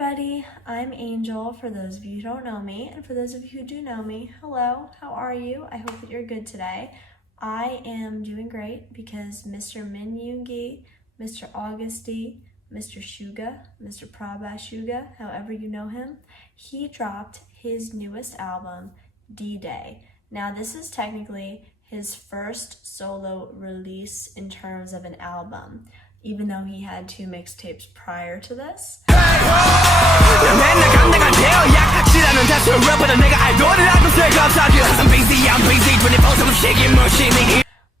everybody, I'm Angel for those of you who don't know me, and for those of you who do know me, hello, how are you? I hope that you're good today. I am doing great because Mr. Yoongi, Mr. Agust D, Mr. Suga, Mr. Suga, however you know him, he dropped his newest album, D-Day. Now this is technically his first solo release in terms of an album, even though he had 2 mixtapes prior to this.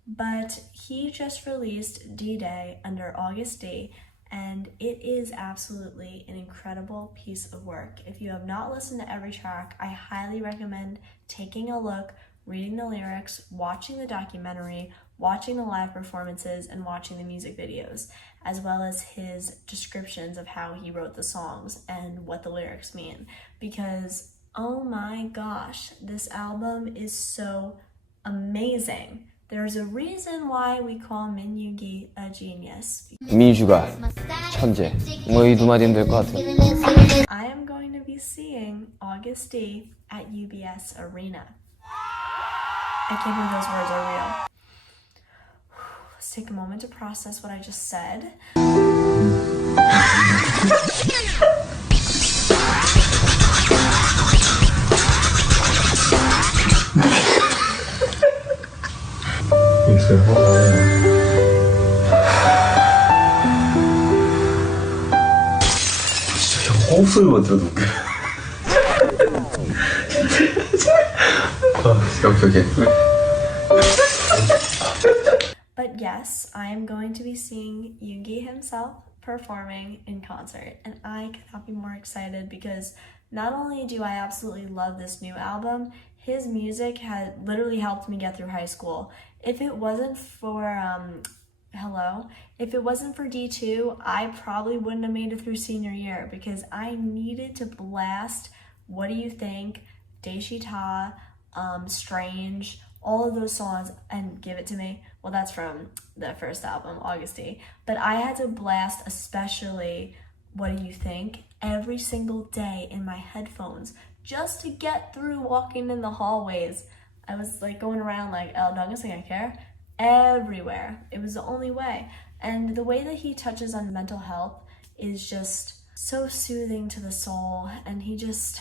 But he just released D-Day under Agust D, and it is absolutely an incredible piece of work. If you have not listened to every track, I highly recommend taking a look, reading the lyrics, watching the documentary, watching the live performances, and watching the music videos, as well as his descriptions of how he wrote the songs and what the lyrics mean. Because, oh my gosh, this album is so amazing. There's a reason why we call Yoongi a genius. 민슈가 천재. 이 두 마디면 될 것 같아. I am going to be seeing Agust D at UBS Arena. I can't believe those words are real. Let's take a moment to process what I just said. 진짜 형 호흡소리만 들어도 웃겨. But yes, I am going to be seeing Yoongi himself performing in concert, and I could not be more excited because not only do I absolutely love this new album, his music had literally helped me get through high school. If it wasn't for if it wasn't for D2, I probably wouldn't have made it through senior year because I needed to blast What Do You Think, Daechwita, Strange, all of those songs, and Give It To Me. Well, that's from the first album, Agust D. But I had to blast especially What Do You Think every single day in my headphones just to get through walking in the hallways. I was like going around like, oh, don't think I care, everywhere. It was the only way. And the way that he touches on mental health is just so soothing to the soul. And he just,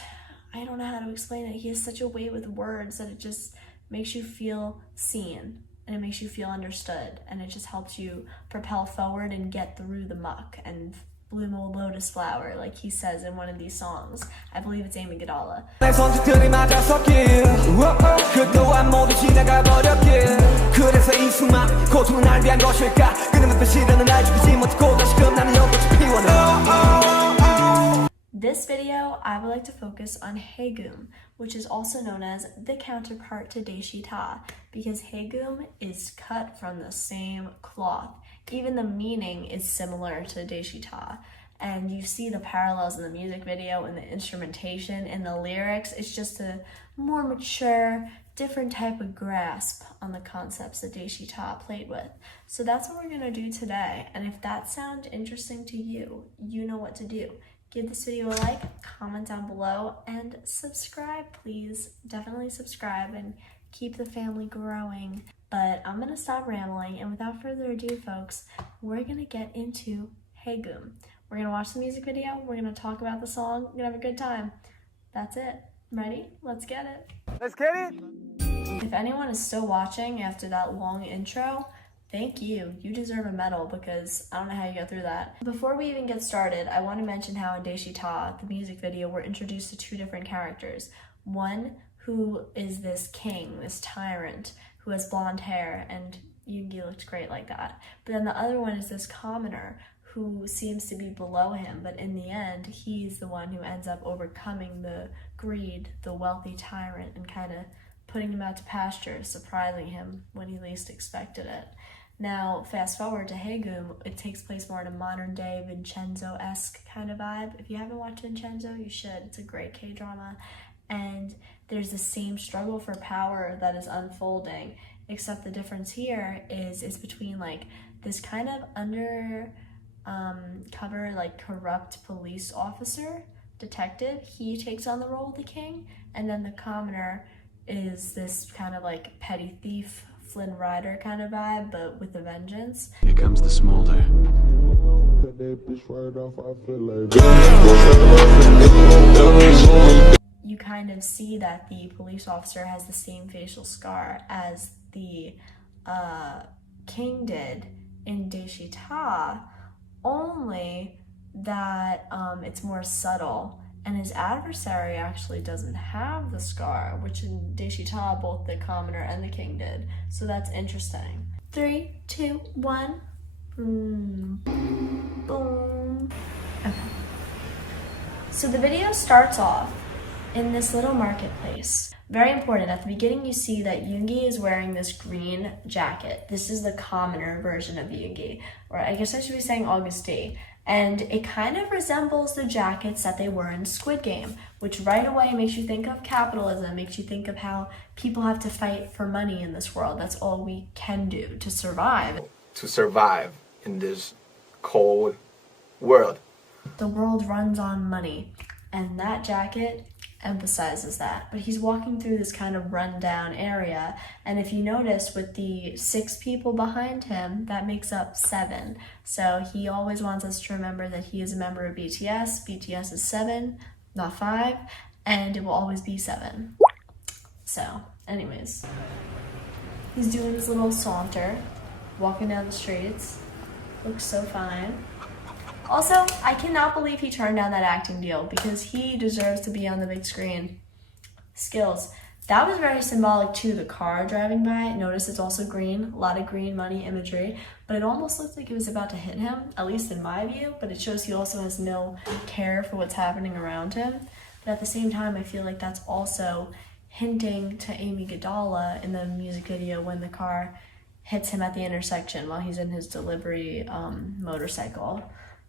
I don't know how to explain it. He has such a way with words that it just makes you feel seen and it makes you feel understood. And it just helps you propel forward and get through the muck and bloom a lotus flower, like he says in one of these songs. I believe it's Amy Gadala. This video, I would like to focus on Haegeum, which is also known as the counterpart to Daechwita, because Haegeum is cut from the same cloth. Even the meaning is similar to Daechwita, and you see the parallels in the music video and the instrumentation and the lyrics. It's just a more mature, different type of grasp on the concepts that Daechwita played with. So that's what we're gonna do today, and if that sounds interesting to you, you know what to do. Give this video a like, comment down below, and subscribe, please. Definitely subscribe and keep the family growing. But I'm gonna stop rambling, and without further ado, folks, we're gonna get into Haegeum. We're gonna watch the music video, we're gonna talk about the song, we're gonna have a good time. That's it. Ready? Let's get it. Let's get it! If anyone is still watching after that long intro, thank you. You deserve a medal because I don't know how you got through that. Before we even get started, I want to mention how in Daechwita, the music video, we're introduced to 2 different characters. One who is this king, this tyrant, who has blonde hair, and Yoongi looks great like that. But then the other one is this commoner who seems to be below him, but in the end, he's the one who ends up overcoming the greed, the wealthy tyrant, and kind of putting him out to pasture, surprising him when he least expected it. Now, fast forward to Haegeum, it takes place more in a modern day Vincenzo-esque kind of vibe. If you haven't watched Vincenzo, you should. It's a great K-drama. And there's the same struggle for power that is unfolding, except the difference here is it's between like this kind of cover, like corrupt police officer, detective. He takes on the role of the king, and then the commoner is this kind of like petty thief, Flynn Rider kind of vibe, but with a vengeance. Here comes the smolder. You kind of see that the police officer has the same facial scar as the king did in Daechwita, only that it's more subtle, and his adversary actually doesn't have the scar, which in Daechwita both the commoner and the king did. So that's interesting. 3, 2, 1. Boom. Okay. So the video starts off in this little marketplace. Very important, at the beginning you see that Yoongi is wearing this green jacket. This is the commoner version of Yoongi, or I guess I should be saying Agust D. And it kind of resembles the jackets that they were in Squid Game, which right away makes you think of capitalism, makes you think of how people have to fight for money in this world. That's all we can do to survive. To survive in this cold world. The world runs on money, and that jacket emphasizes that. But he's walking through this kind of rundown area, and if you notice with the 6 people behind him, that makes up 7. So he always wants us to remember that he is a member of BTS. BTS is 7, not 5, and it will always be 7. So anyways, he's doing this little saunter, walking down the streets. Looks so fine. Also, I cannot believe he turned down that acting deal, because he deserves to be on the big screen. Skills. That was very symbolic too, the car driving by. Notice it's also green, a lot of green money imagery, but it almost looked like it was about to hit him, at least in my view, but it shows he also has no care for what's happening around him. But at the same time, I feel like that's also hinting to Amy Gadala in the music video when the car hits him at the intersection while he's in his delivery motorcycle.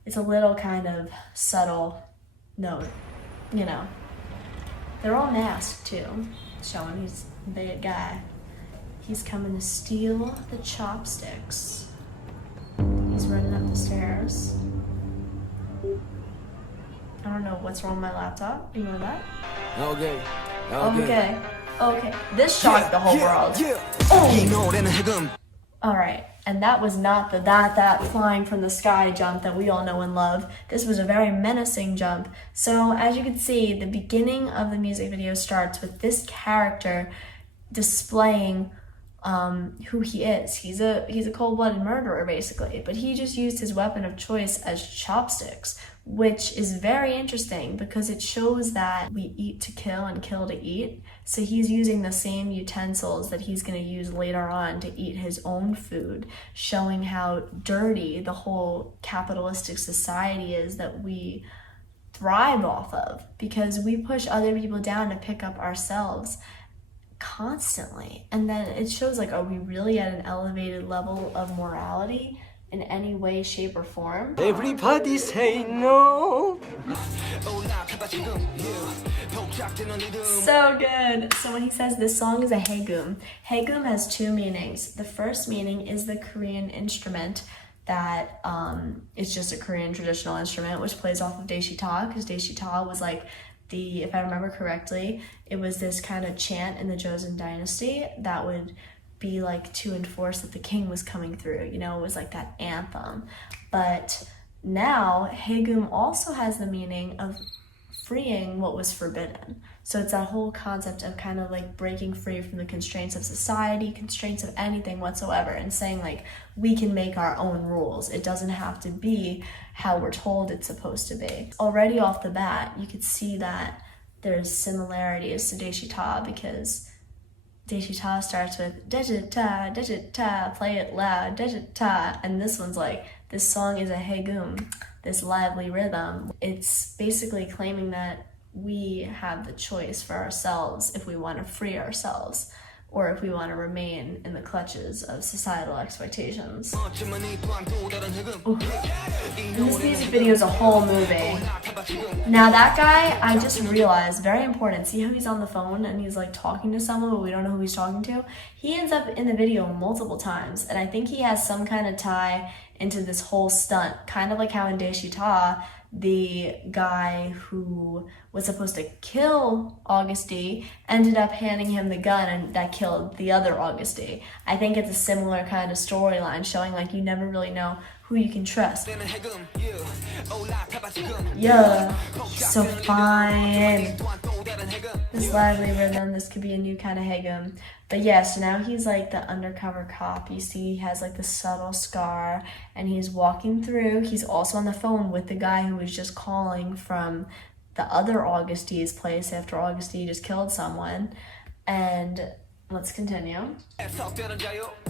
It's a little kind of subtle note, you know. They're all masked too, showing he's a bad guy. He's coming to steal the chopsticks. He's running up the stairs. I don't know what's wrong with my laptop. You know that? Okay. This shocked the whole world. Oh! Alright, and that was not the that flying from the sky jump that we all know and love. This was a very menacing jump. So as you can see, the beginning of the music video starts with this character displaying who he is. He's a cold-blooded murderer basically, but he just used his weapon of choice as chopsticks, which is very interesting because it shows that we eat to kill and kill to eat. So he's using the same utensils that he's going to use later on to eat his own food, showing how dirty the whole capitalistic society is that we thrive off of, because we push other people down to pick up ourselves constantly. And then it shows, like, are we really at an elevated level of morality in any way, shape, or form? Everybody say no. So good. So when he says this song is a Haegeum, Haegeum has 2 meanings. The first meaning is the Korean instrument that is just a Korean traditional instrument, which plays off of Daechwita, because Daechwita was like if I remember correctly, it was this kind of chant in the Joseon dynasty that would be like to enforce that the king was coming through. You know, it was like that anthem. But now Haegeum also has the meaning of freeing what was forbidden. So it's that whole concept of kind of like breaking free from the constraints of society, constraints of anything whatsoever, and saying like we can make our own rules. It doesn't have to be how we're told it's supposed to be. Already off the bat, you could see that there's similarities to Daechwita, because Daechwita starts with Daechwita, Daechwita, play it loud, Daechwita, and this one's like, this song is a Haegeum, this lively rhythm. It's basically claiming that we have the choice for ourselves if we want to free ourselves, or if we want to remain in the clutches of societal expectations. Ooh. This music video is a whole movie. Now that guy, I just realized, very important, see how he's on the phone and he's like talking to someone but we don't know who he's talking to? He ends up in the video multiple times, and I think he has some kind of tie into this whole stunt, kind of like how in Daechwita, the guy who was supposed to kill Agust D ended up handing him the gun, and that killed the other Agust D. I think it's a similar kind of storyline, showing like you never really know who you can trust. Yeah, so fine. This lively rhythm, this could be a new kind of Haegeum. But yeah, so now he's like the undercover cop. You see he has like the subtle scar, and he's walking through. He's also on the phone with the guy who was just calling from the other Agust D's place after Agust D just killed someone. And let's continue.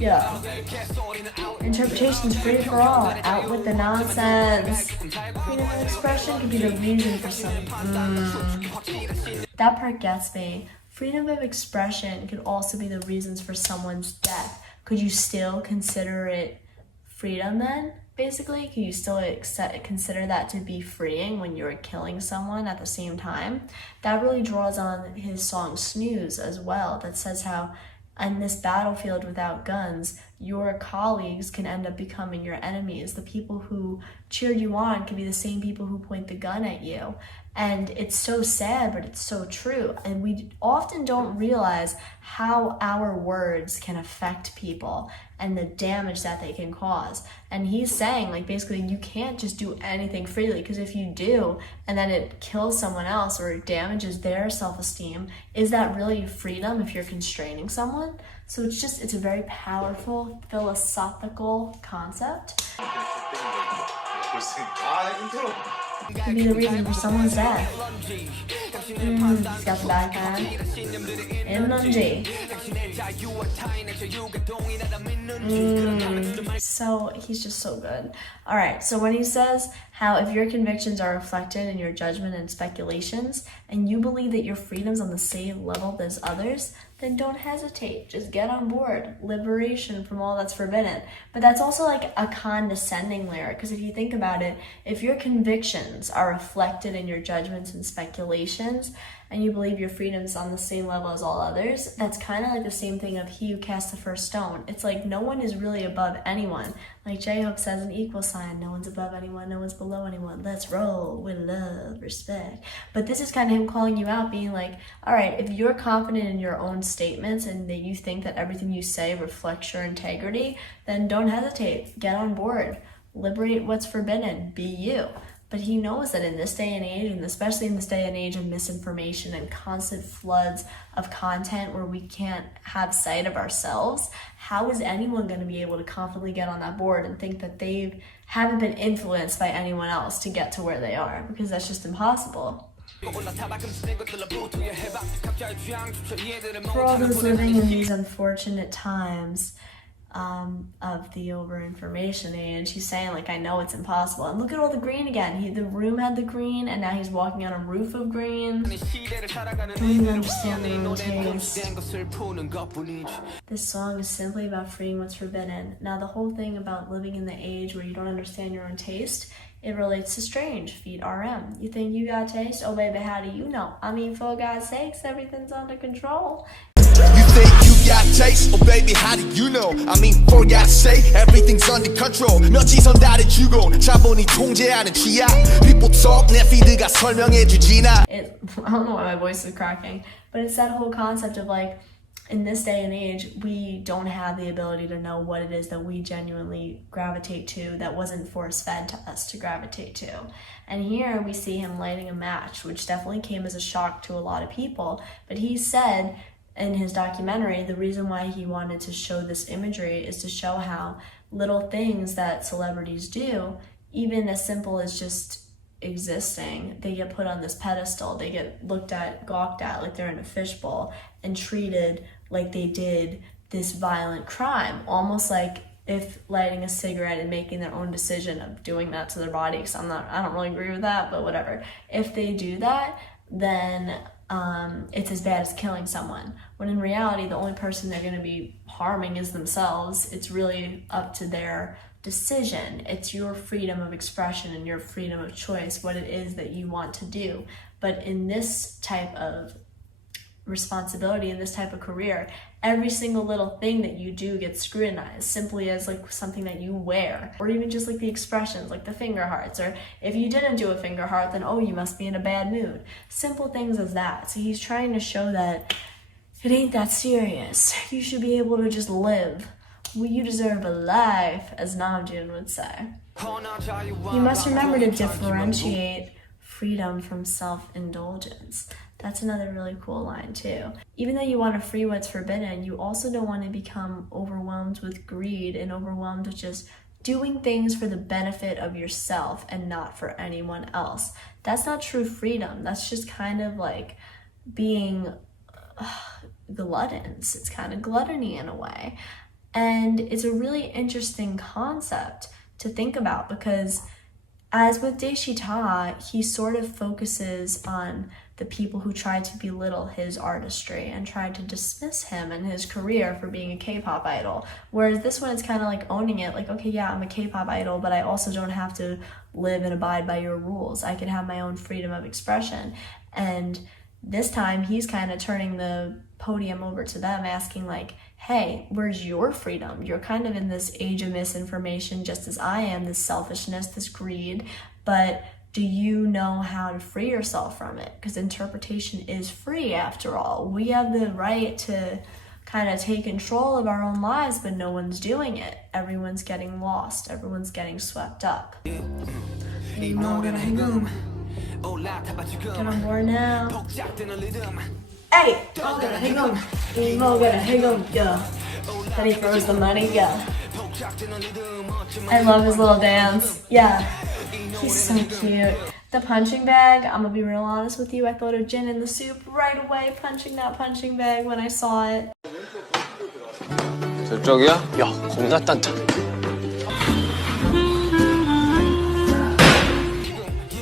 Yeah. Interpretation's free for all. Out with the nonsense. Freedom of expression could be the reason for something. That part gets me. Freedom of expression could also be the reasons for someone's death. Could you still consider it freedom then? Basically, can you still consider that to be freeing when you're killing someone at the same time? That really draws on his song Snooze as well, that says how in this battlefield without guns, your colleagues can end up becoming your enemies. The people who cheered you on can be the same people who point the gun at you. And it's so sad, but it's so true. And we often don't realize how our words can affect people and the damage that they can cause. And he's saying, like, basically, you can't just do anything freely, because if you do, and then it kills someone else or it damages their self-esteem, is that really freedom if you're constraining someone? So it's a very powerful philosophical concept. Could be the reason for someone's death. He's got the background. Yoongi. So he's just so good. Alright, so when he says how if your convictions are reflected in your judgment and speculations, and you believe that your freedom's on the same level as others, then don't hesitate. Just get on board. Liberation from all that's forbidden. But that's also like a condescending lyric, because if you think about it, if your convictions are reflected in your judgments and speculations, and you believe your freedom is on the same level as all others, that's kind of like the same thing of he who cast the first stone. It's like no one is really above anyone. Like J-Hope says, an equal sign. No one's above anyone, no one's below anyone. Let's roll with love, respect. But this is kind of him calling you out, being like, all right, if you're confident in your own statements and that you think that everything you say reflects your integrity, then don't hesitate. Get on board. Liberate what's forbidden. Be you. But he knows that in this day and age, and especially in this day and age of misinformation and constant floods of content where we can't have sight of ourselves, how is anyone going to be able to confidently get on that board and think that they haven't been influenced by anyone else to get to where they are? Because that's just impossible. For all those living in these unfortunate times of the over-information age, he's saying, like, I know it's impossible. And look at all the green again. The room had the green, and now he's walking on a roof of green. Don't even understand the own taste. This song is simply about freeing what's forbidden. Now, the whole thing about living in the age where you don't understand your own taste, it relates to Strange, feat. RM. You think you got taste? Oh, baby, how do you know? I mean, for God's sakes, everything's under control. You think you got taste? Oh baby, how do you know? I mean, for God's sake, everything's under control. 며칠 다르주고 자본이 통제하는 취약. People talk, 내 피드가 설명해주지나. I don't know why my voice is cracking, but it's that whole concept of like, in this day and age, we don't have the ability to know what it is that we genuinely gravitate to that wasn't force-fed to us to gravitate to. And here we see him lighting a match, which definitely came as a shock to a lot of people. But he said in his documentary, the reason why he wanted to show this imagery is to show how little things that celebrities do, even as simple as just existing, they get put on this pedestal. They get looked at, gawked at like they're in a fishbowl and treated like they did this violent crime, almost like if lighting a cigarette and making their own decision of doing that to their body, because I don't really agree with that, but whatever. If they do that, then it's as bad as killing someone. When in reality, the only person they're going to be harming is themselves. It's really up to their decision. It's your freedom of expression and your freedom of choice, what it is that you want to do. But in this type of responsibility, in this type of career, every single little thing that you do gets scrutinized simply as like something that you wear, or even just like the expressions, like the finger hearts, or if you didn't do a finger heart, then oh, you must be in a bad mood. Simple things as that. So he's trying to show that it ain't that serious. You should be able to just live. Well, you deserve a life, as Namjoon would say. You must remember to differentiate freedom from self-indulgence. That's another really cool line too. Even though you want to free what's forbidden, you also don't want to become overwhelmed with greed and overwhelmed with just doing things for the benefit of yourself and not for anyone else. That's not true freedom. That's just kind of like being gluttons. It's kind of gluttony in a way. And it's a really interesting concept to think about because as with Daechwita, he sort of focuses on the people who tried to belittle his artistry and tried to dismiss him and his career for being a K-pop idol. Whereas this one is kind of like owning it, like, okay, yeah, I'm a K-pop idol, but I also don't have to live and abide by your rules. I can have my own freedom of expression. And this time he's kind of turning the podium over to them, asking like, hey, where's your freedom? You're kind of in this age of misinformation just as I am, this selfishness, this greed, but do you know how to free yourself from it? Because interpretation is free after all. We have the right to kind of take control of our own lives, but no one's doing it. Everyone's getting lost. Everyone's getting swept up. Haegeum. Get on board now. Hey! Haegeum. Yeah. Then he throws the money. Yeah. I love his little dance. Yeah. He's so cute. The punching bag, I'm gonna be real honest with you, I thought of Jin in the Soup right away, punching that punching bag when I saw it. 저쪽이야? 야, 겁나 단단.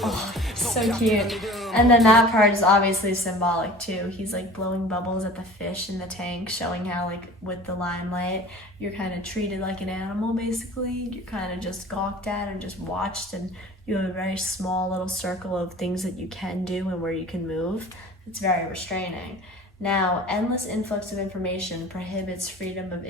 Oh, so cute. And then that part is obviously symbolic too. He's like blowing bubbles at the fish in the tank, showing how like with the limelight, you're kind of treated like an animal basically. You're kind of just gawked at and just watched, and you have a very small little circle of things that you can do and where you can move. It's very restraining. Now, endless influx of information prohibits freedom of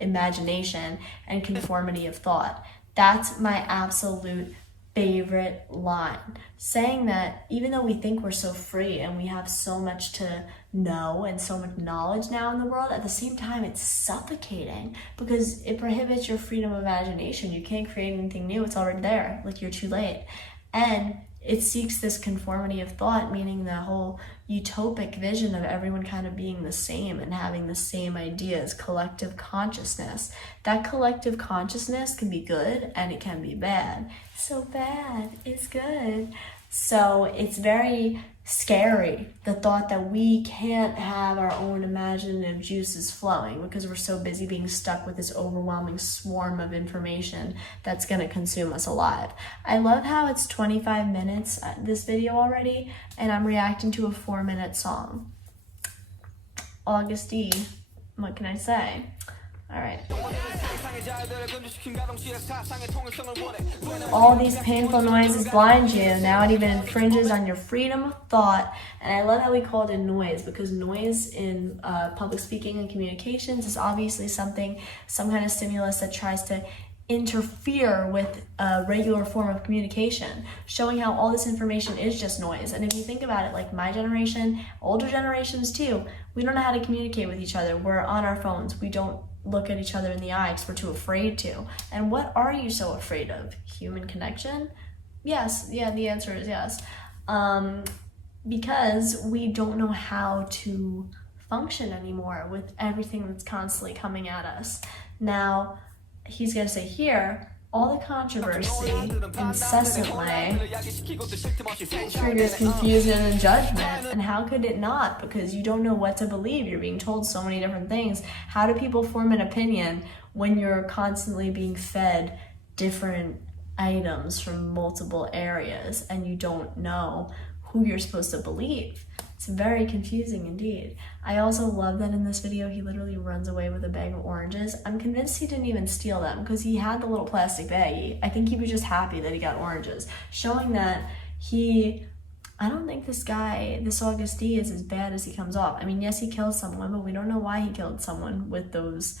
imagination and conformity of thought. That's my absolute favorite line. Saying that even though we think we're so free and we have so much to know and so much knowledge now in the world, at the same time it's suffocating because it prohibits your freedom of imagination. You can't create anything new, it's already there, like you're too late. And it seeks this conformity of thought, meaning the whole utopic vision of everyone kind of being the same and having the same ideas, collective consciousness. That collective consciousness can be good and it can be bad. So bad is good. So it's very scary, the thought that we can't have our own imaginative juices flowing because we're so busy being stuck with this overwhelming swarm of information that's going to consume us alive. I love how it's 25 minutes, this video already, and I'm reacting to a 4-minute song. Agust D, what can I say? All right. All these painful noises blind you. Now it even infringes on your freedom of thought. And I love how we called it noise, because noise in public speaking and communications is obviously some kind of stimulus that tries to interfere with a regular form of communication, showing how all this information is just noise. And if you think about it, like my generation, older generations too, we don't know how to communicate with each other. We're on our phones. We don't look at each other in the eye because we're too afraid to. And what are you so afraid of? Human connection? Yes. Yeah, the answer is yes. Because we don't know how to function anymore with everything that's constantly coming at us. Now, he's going to say here, all the controversy incessantly triggers confusion and judgment. And how could it not? Because you don't know what to believe. You're being told so many different things. How do people form an opinion when you're constantly being fed different items from multiple areas and you don't know who you're supposed to believe? It's very confusing indeed. I also love that in this video he literally runs away with a bag of oranges. I'm convinced he didn't even steal them because he had the little plastic baggie. I think he was just happy that he got oranges, showing that he I don't think this guy, this Agust D, is as bad as he comes off. I mean, yes, he killed someone, but we don't know why he killed someone with those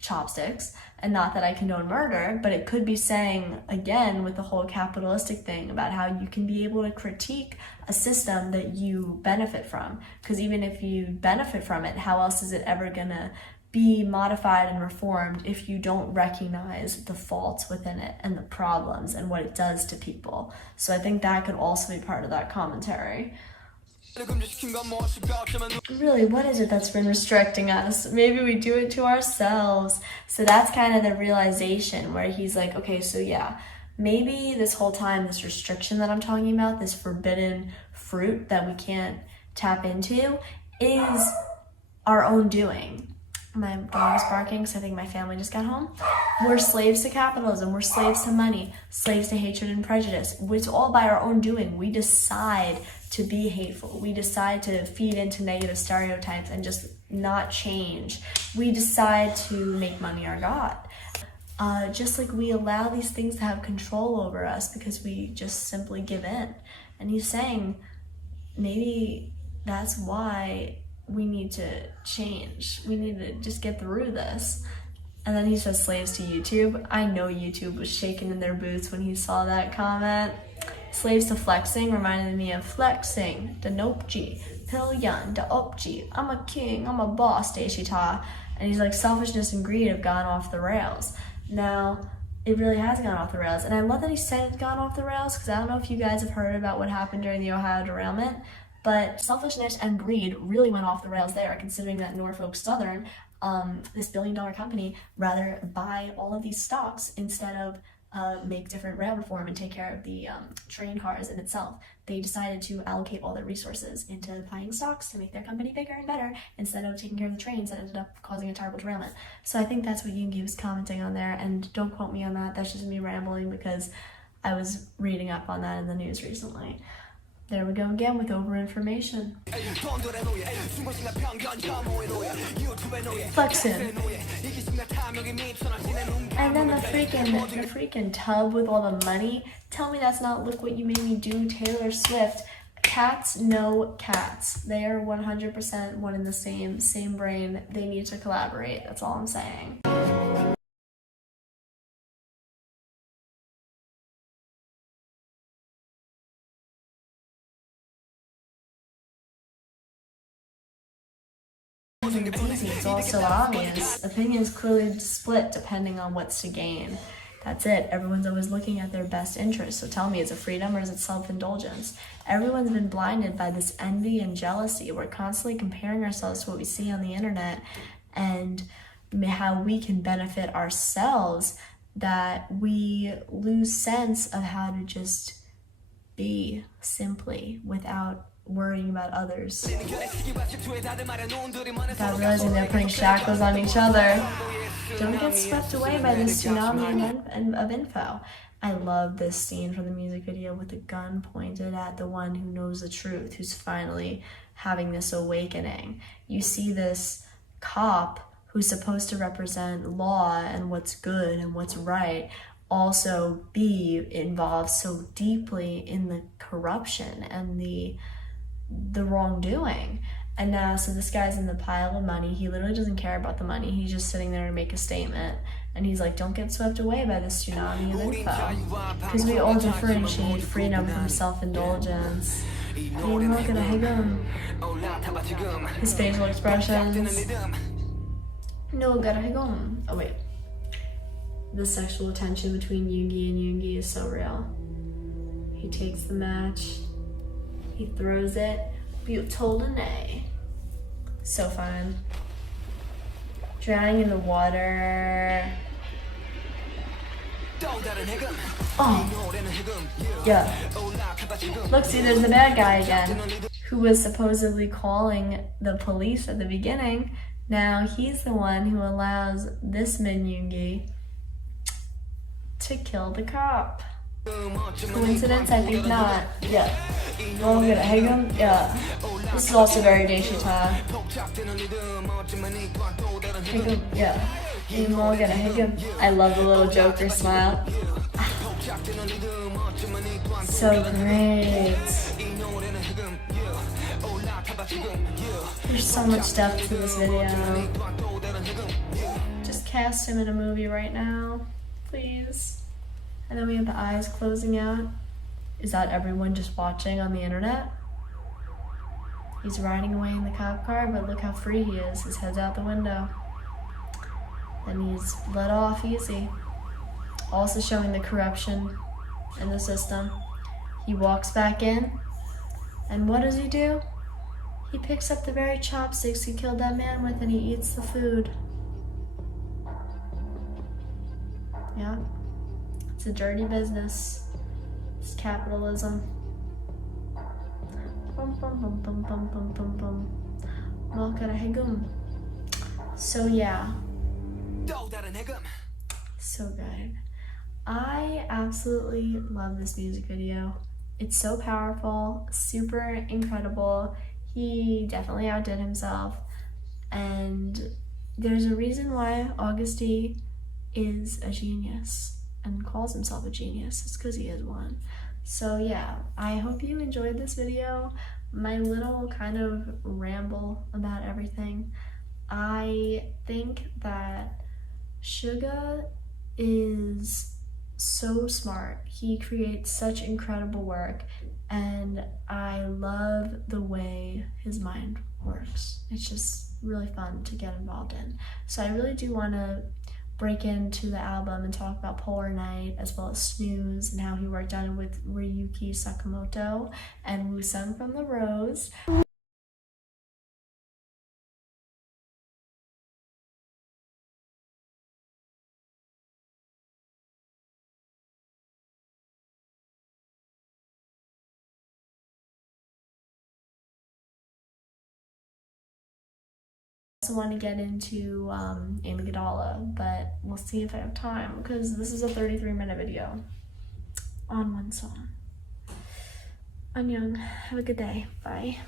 chopsticks. And not that I condone murder, but it could be saying, again, with the whole capitalistic thing about how you can be able to critique a system that you benefit from. Because even if you benefit from it, how else is it ever gonna be modified and reformed if you don't recognize the faults within it and the problems and what it does to people? So I think that could also be part of that commentary. Really, what is it that's been restricting us? Maybe we do it to ourselves. So that's kind of the realization where he's like, okay, so yeah, maybe this whole time, this restriction that I'm talking about, this forbidden fruit that we can't tap into, is our own doing. My dog is barking because I think my family just got home. We're slaves to capitalism. We're slaves to money, slaves to hatred and prejudice. It's all by our own doing. We decide to be hateful. We decide to feed into negative stereotypes and just not change. We decide to make money our God. Just like we allow these things to have control over us because we just simply give in. And he's saying maybe that's why we need to change. We need to just get through this. And then he says slaves to YouTube. I know YouTube was shaking in their boots when he saw that comment. Slaves to flexing reminded me of flexing, the nopji, pilyan, the opji. I'm a king, I'm a boss, Daechwita. And he's like, selfishness and greed have gone off the rails. Now, it really has gone off the rails. And I love that he said it's gone off the rails, because I don't know if you guys have heard about what happened during the Ohio derailment, but selfishness and greed really went off the rails there, considering that Norfolk Southern, this billion-dollar company, rather buy all of these stocks instead of make different rail reform and take care of the train cars in itself. They decided to allocate all their resources into buying stocks to make their company bigger and better instead of taking care of the trains that ended up causing a terrible derailment. So I think that's what Yoongi was commenting on there, and don't quote me on that. That's just me rambling because I was reading up on that in the news recently. There we go again with over-information. Flexing. And then the freaking tub with all the money. Tell me that's not Look What You Made Me Do, Taylor Swift. Cats know cats. They are 100% one in the same brain. They need to collaborate. That's all I'm saying. It's also obvious. Opinions clearly split depending on what's to gain. That's it. Everyone's always looking at their best interest. So tell me, is it freedom or is it self-indulgence? Everyone's been blinded by this envy and jealousy. We're constantly comparing ourselves to what we see on the internet and how we can benefit ourselves, that we lose sense of how to just be simply without worrying about others. Without realizing they're putting shackles on each other. Don't get swept away by this tsunami of info. I love this scene from the music video with the gun pointed at the one who knows the truth, who's finally having this awakening. You see this cop who's supposed to represent law and what's good and what's right also be involved so deeply in the corruption and the wrongdoing. And now, so this guy's in the pile of money. He literally doesn't care about the money. He's just sitting there to make a statement. And he's like, don't get swept away by this tsunami of info. Because we all differentiate freedom from self-indulgence. And look at Haegeum. His facial expressions. No, got Haegeum. Oh wait. The sexual tension between Yoongi and Yoongi is so real. He takes the match. He throws it. Beautiful nay. So fun. Drowning in the water. Oh. Yeah. Look, see, there's the bad guy again, who was supposedly calling the police at the beginning. Now he's the one who allows this Min Yoongi to kill the cop. Coincidence? I think not. Yeah. Oh, look at Haegeum. Yeah. This is also very Daechwita. Haegeum. Yeah. Look at Haegeum. I love the little Joker smile. So great. There's so much depth to this video. Just cast him in a movie right now, please. And then we have the eyes closing out. Is that everyone just watching on the internet? He's riding away in the cop car, but look how free he is. His head's out the window. And he's let off easy. Also showing the corruption in the system. He walks back in, and what does he do? He picks up the very chopsticks he killed that man with and he eats the food. Yeah, it's a dirty business. It's capitalism. Bum bum bum bum bum bum bum bum. Welcome to Haegeum. So yeah. So good. I absolutely love this music video. It's so powerful, super incredible. He definitely outdid himself. And there's a reason why Agust D is a genius and calls himself a genius. It's because he is one. So yeah, I hope you enjoyed this video. My little kind of ramble about everything. I think that Suga is so smart. He creates such incredible work, and I love the way his mind works. It's just really fun to get involved in. So I really do want to break into the album and talk about Polar Night as well as Snooze and how he worked on it with Ryuki Sakamoto and Woo-sung from The Rose. I also want to get into Amygdala, but we'll see if I have time because this is a 33-minute video on one song. Annyeong. Have a good day. Bye.